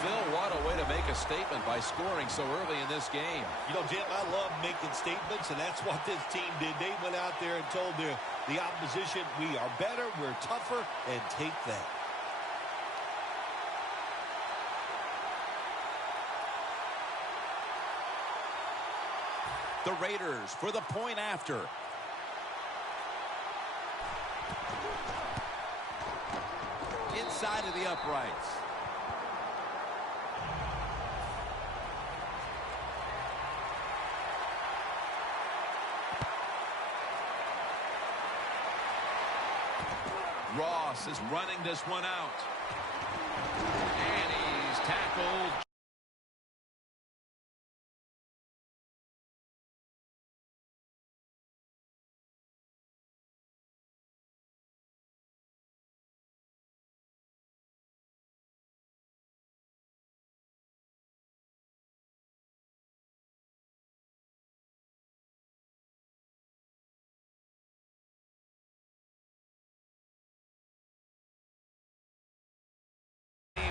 Phil, what a way to make a statement by scoring so early in this game. You know, Jim, I love making statements, and that's what this team did. They went out there and told the opposition, we are better, we're tougher, and take that. The Raiders for the point after. Inside of the uprights. Ross is running this one out. And he's tackled.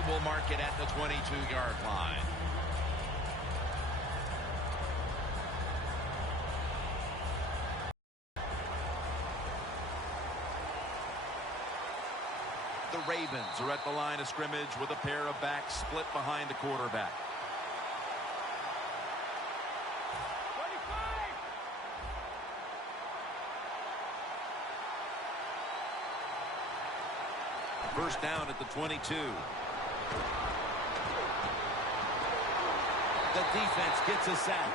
Will mark it at the 22-yard line. The Ravens are at the line of scrimmage with a pair of backs split behind the quarterback. First down at the 22. The defense gets a sack.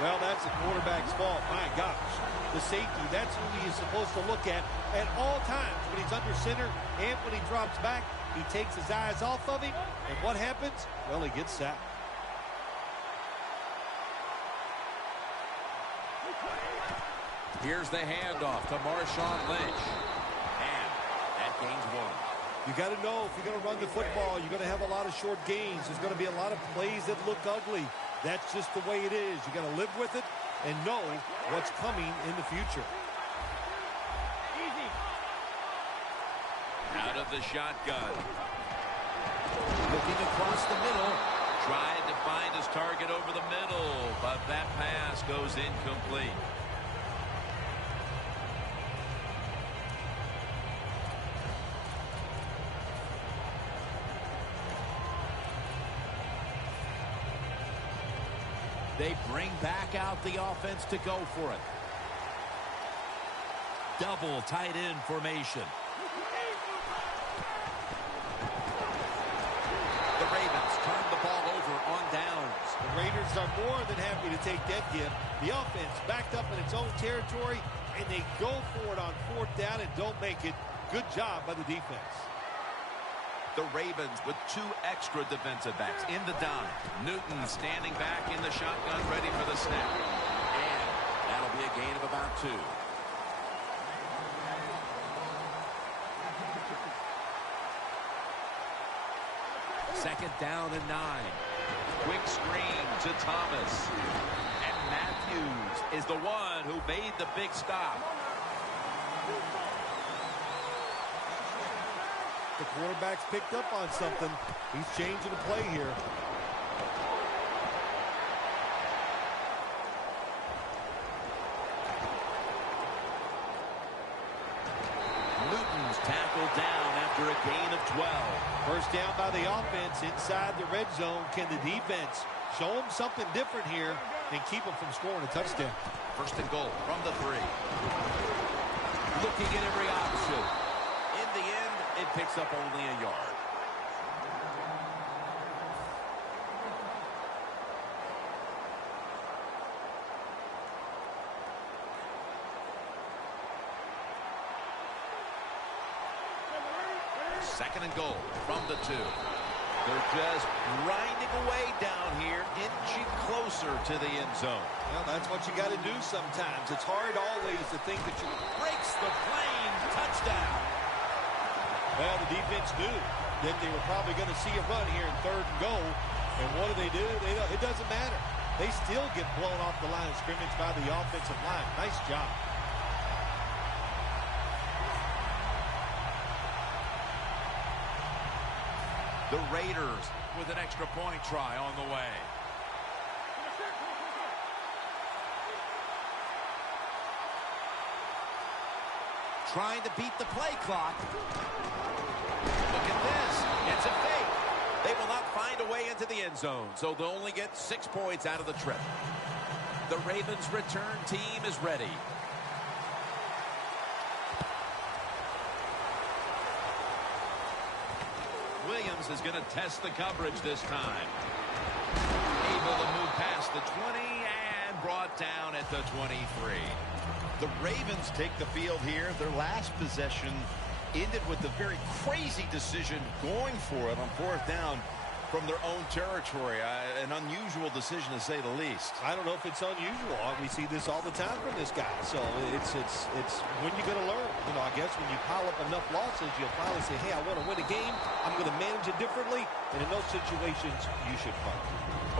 Well, that's the quarterback's fault. My gosh. The safety, that's who he is supposed to look at all times. When he's under center and when he drops back, he takes his eyes off of him. And what happens? Well, he gets sacked. Here's the handoff to Marshawn Lynch. And that gains one. You got to know, if you're going to run the football, you're going to have a lot of short gains. There's going to be a lot of plays that look ugly. That's just the way it is. You got to live with it and know what's coming in the future. Easy. Out of the shotgun. Looking across the middle. Tried to find his target over the middle, but that pass goes incomplete. They bring back out the offense to go for it. Double tight end formation. The Ravens turn the ball over on downs. The Raiders are more than happy to take that gift. The offense backed up in its own territory, and they go for it on fourth down and don't make it. Good job by the defense. The Ravens with two extra defensive backs in the dime. Newton standing back in the shotgun, ready for the snap. And that'll be a gain of about 2. Second down and 9. Quick screen to Thomas. And Matthews is the one who made the big stop. The quarterback's picked up on something. He's changing the play here. Newton's tackled down after a gain of 12. First down by the offense inside the red zone. Can the defense show them something different here and keep them from scoring a touchdown? First and goal from the 3. Looking at every option. In the end, it picks up only a yard. Second and goal from the 2. They're just grinding away down here, inching closer to the end zone. Well, that's what you got to do sometimes. It's hard always to think that you breaks the plane. Touchdown. Well, the defense knew that they were probably going to see a run here in third and goal. And what do? It doesn't matter. They still get blown off the line of scrimmage by the offensive line. Nice job. The Raiders with an extra point try on the way. Trying to beat the play clock. Look at this. It's a fake. They will not find a way into the end zone, so they'll only get 6 points out of the trip. The Ravens' return team is ready. Williams is going to test the coverage this time. Able to move past the 20 and brought down at the 23. The Ravens take the field here. Their last possession ended with a very crazy decision going for it on 4th down from their own territory. An unusual decision, to say the least. I don't know if it's unusual. We see this all the time from this guy. So it's when you're going to learn. You know, I guess when you pile up enough losses, you'll finally say, hey, I want to win a game. I'm going to manage it differently. And in those situations, you should punt.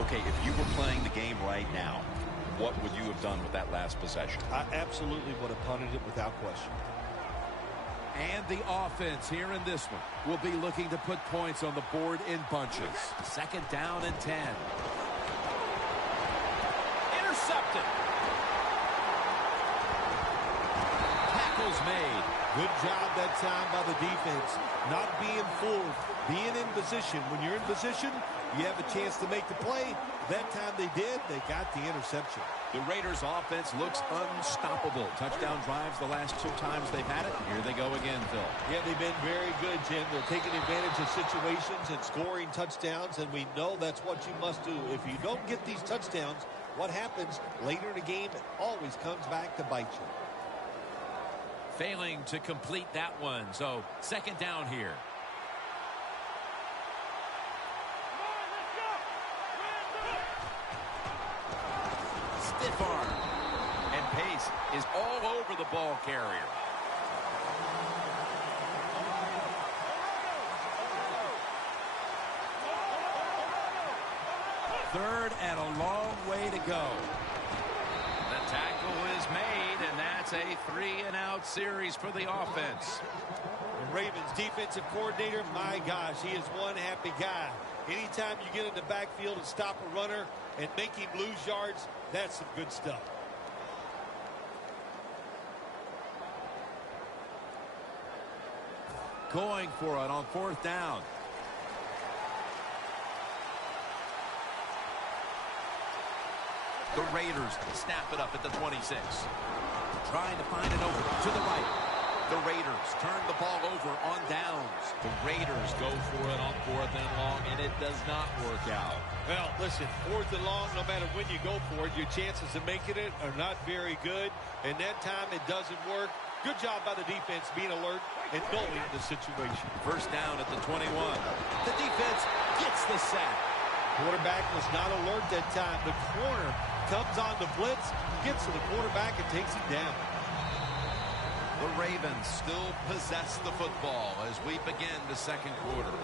Okay, if you were playing the game right now, what would you have done with that last possession? I absolutely would have punted it without question. And the offense here in this one will be looking to put points on the board in bunches. 2nd down and 10. Intercepted. Tackles made. Good job that time by the defense. Not being fooled. Being in position. When you're in position, you have a chance to make the play. That time they did. They got the interception. The Raiders offense looks unstoppable. Touchdown drives the last 2 times they've had it. Here they go again, Phil. Yeah, they've been very good, Jim. They're taking advantage of situations and scoring touchdowns, and we know that's what you must do. If you don't get these touchdowns, what happens later in the game, it always comes back to bite you. Failing to complete that one, so 2nd down here. Stiff arm. And pace is all over the ball carrier. Third and a long way to go. The tackle is made, and that's a 3-and-out series for the offense. The Ravens defensive coordinator, my gosh, he is one happy guy. Anytime you get in the backfield and stop a runner and make him lose yards, that's some good stuff. Going for it on 4th down. The Raiders snap it up at the 26. Trying to find it over to the right. The Raiders turn the ball over on downs. The Raiders go for it on 4th and long, and it does not work out. Well, listen, 4th and long, no matter when you go for it, your chances of making it are not very good. And that time it doesn't work. Good job by the defense being alert and knowing the situation. 1st down at the 21. The defense gets the sack. Quarterback was not alert that time. The corner comes on the blitz, gets to the quarterback, and takes him down. The Ravens still possess the football as we begin the 2nd quarter.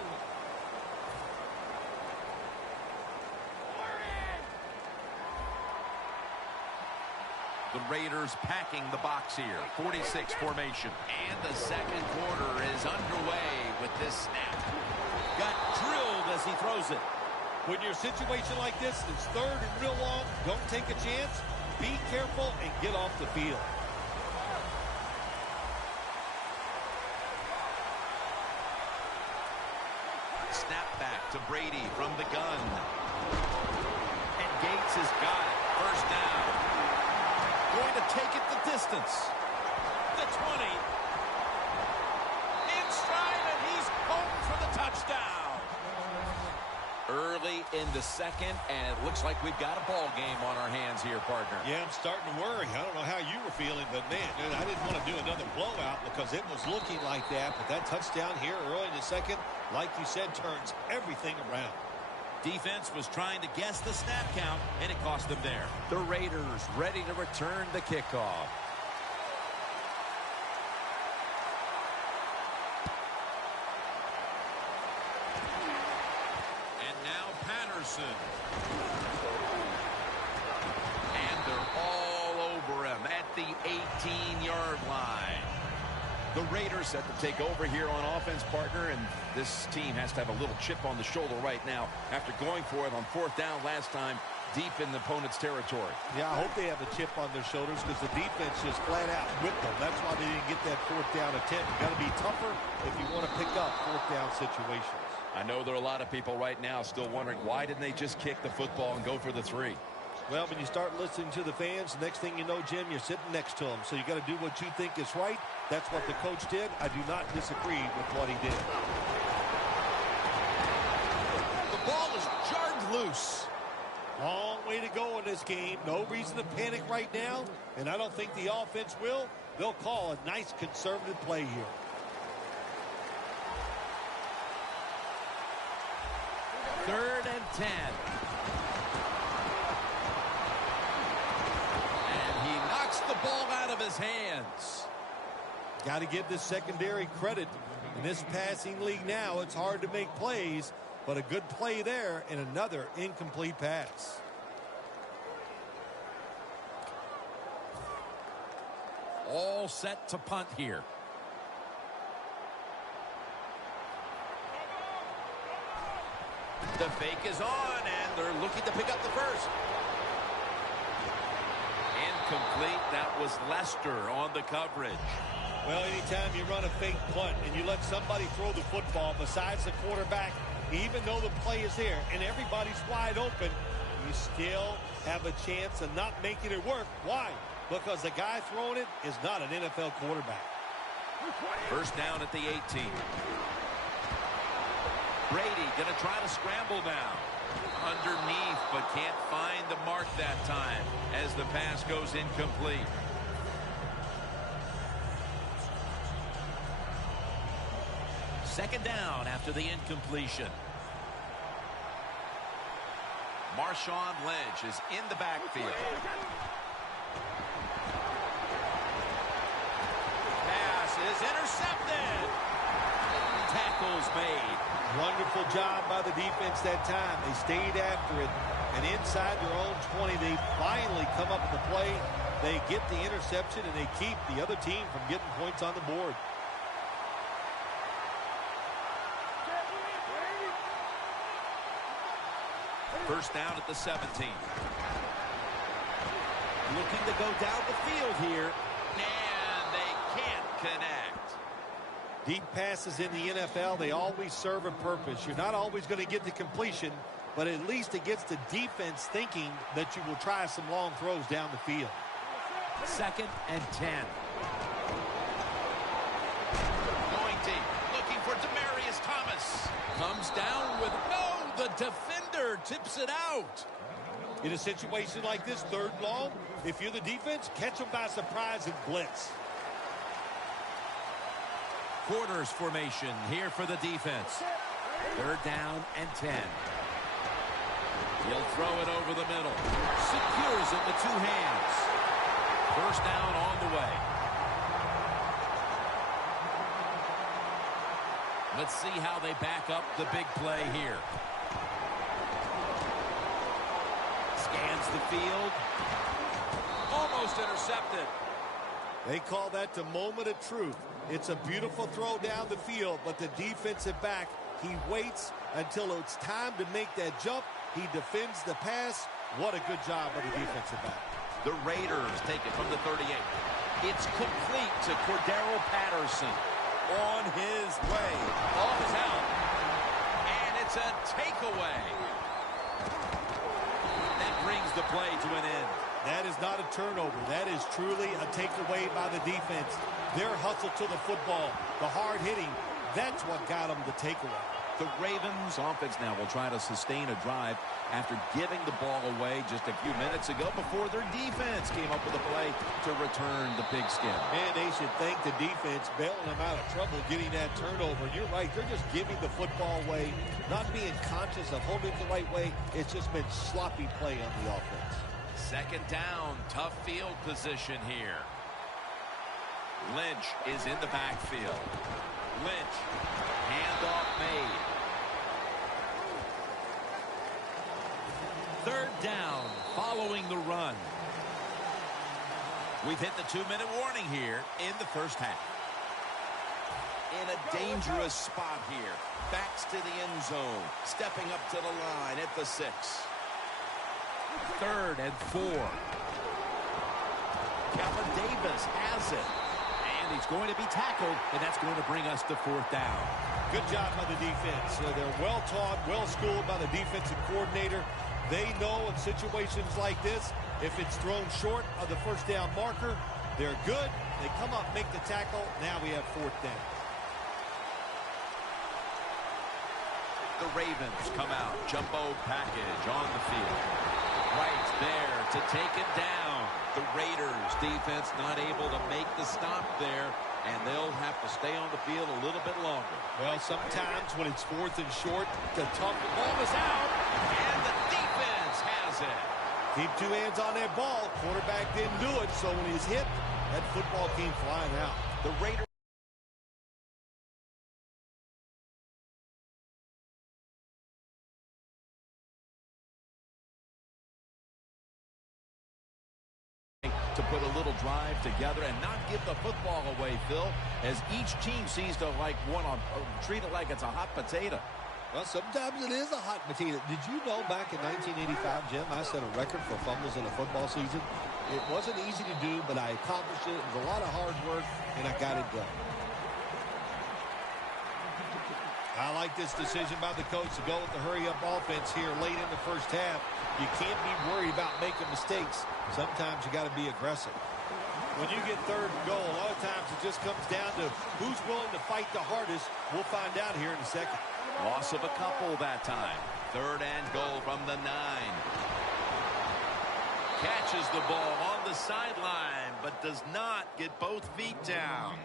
The Raiders packing the box here. 46 formation. And the 2nd quarter is underway with this snap. Got drilled as he throws it. When you're in a situation like this, it's 3rd and real long, don't take a chance. Be careful and get off the field. Snap back to Brady from the gun. And Gates has got it. 1st down. Going to take it the distance. The 20. In stride, and he's home for the touchdown. Early in the 2nd, and it looks like we've got a ball game on our hands here, partner. Yeah, I'm starting to worry. I don't know how you were feeling, but man, I didn't want to do another blowout because it was looking like that. But that touchdown here early in the 2nd, like you said, turns everything around. Defense was trying to guess the snap count, and it cost them there. The Raiders ready to return the kickoff. And now Patterson. And they're all over him at the 18-yard line. The Raiders set to take over here on offense, partner, and this team has to have a little chip on the shoulder right now after going for it on 4th down last time deep in the opponent's territory. Yeah, I hope they have a chip on their shoulders because the defense just flat out whipped them. That's why they didn't get that 4th down attempt. You got to be tougher if you want to pick up 4th down situations. I know there are a lot of people right now still wondering why didn't they just kick the football and go for the 3? Well, when you start listening to the fans, the next thing you know, Jim, you're sitting next to them. So you got to do what you think is right. That's what the coach did. I do not disagree with what he did. The ball is jarred loose. Long way to go in this game. No reason to panic right now, and I don't think the offense will. They'll call a nice conservative play here. Third and 10. And he knocks the ball out of his hands. Got to give this secondary credit. In this passing league now, it's hard to make plays, but a good play there and another incomplete pass. All set to punt here. The fake is on, and they're looking to pick up the first. Incomplete. That was Lester on the coverage. Well, anytime you run a fake punt and you let somebody throw the football besides the quarterback, even though the play is there and everybody's wide open, you still have a chance of not making it work. Why? Because the guy throwing it is not an NFL quarterback. First down at the 18. Brady going to try to scramble now. Underneath, but can't find the mark that time as the pass goes incomplete. Second down after the incompletion. Marshawn Lynch is in the backfield. Pass is intercepted. Tackles made. Wonderful job by the defense that time. They stayed after it, and inside their own 20, they finally come up with the play. They get the interception, and they keep the other team from getting points on the board. First down at the 17. Looking to go down the field here, and they can't connect. Deep passes in the NFL, they always serve a purpose. You're not always going to get the completion, but at least it gets the defense thinking that you will try some long throws down the field. Second and 10. Going deep, looking for Demaryius Thomas. Comes down with the defender tips it out. In a situation like this, 3rd and long, if you're the defense, catch them by surprise and blitz. Quarters formation here for the defense. 3rd down and 10. He'll throw it over the middle. Secures it with 2 hands. First down on the way. Let's see how they back up the big play here. Scans the field. Almost intercepted. They call that the moment of truth. It's a beautiful throw down the field, but the defensive back, he waits until it's time to make that jump. He defends the pass. What a good job by the defensive back. The Raiders take it from the 38. It's complete to Cordero Patterson. On his way. Ball is out. And it's a takeaway. That brings the play to an end. That is not a turnover. That is truly a takeaway by the defense. Their hustle to the football, the hard hitting, that's what got them the takeaway. The Ravens offense now will try to sustain a drive after giving the ball away just a few minutes ago before their defense came up with a play to return the pigskin. Man, they should thank the defense bailing them out of trouble getting that turnover. You're right, they're just giving the football away, not being conscious of holding it the right way. It's just been sloppy play on the offense. Second down, tough field position here. Lynch is in the backfield. Lynch, handoff made. 3rd down following the run. We've hit the 2-minute warning here in the first half. in a dangerous spot here. Backs to the end zone. Stepping up to the line at the 6. 3rd and 4. Kevin Davis has it. And he's going to be tackled, and that's going to bring us to 4th down. Good job by the defense. They're well taught, well schooled by the defensive coordinator. They know in situations like this, if it's thrown short of the first down marker, they're good. They come up, make the tackle. Now we have 4th down. The Ravens come out. Jumbo package on the field. Right there to take it down. The Raiders defense not able to make the stop there, and they'll have to stay on the field a little bit longer. Well, sometimes when it's 4th and short, the tough ball is out. And the defense has it. Keep 2 hands on that ball. Quarterback didn't do it, so when he's hit, that football came flying out. The Raiders to put a little drive together and not give the football away, Phil, as each team seems to treat it like it's a hot potato. Well, sometimes it is a hot potato. Did you know back in 1985, Jim, I set a record for fumbles in a football season? It wasn't easy to do, but I accomplished it. It was a lot of hard work, and I got it done. I like this decision by the coach to go with the hurry-up offense here late in the first half. You can't be worried about making mistakes. Sometimes you got to be aggressive. When you get 3rd and goal, a lot of times it just comes down to who's willing to fight the hardest. We'll find out here in a second. Loss of a couple that time. 3rd and goal from the 9. Catches the ball on the sideline, but does not get both feet down.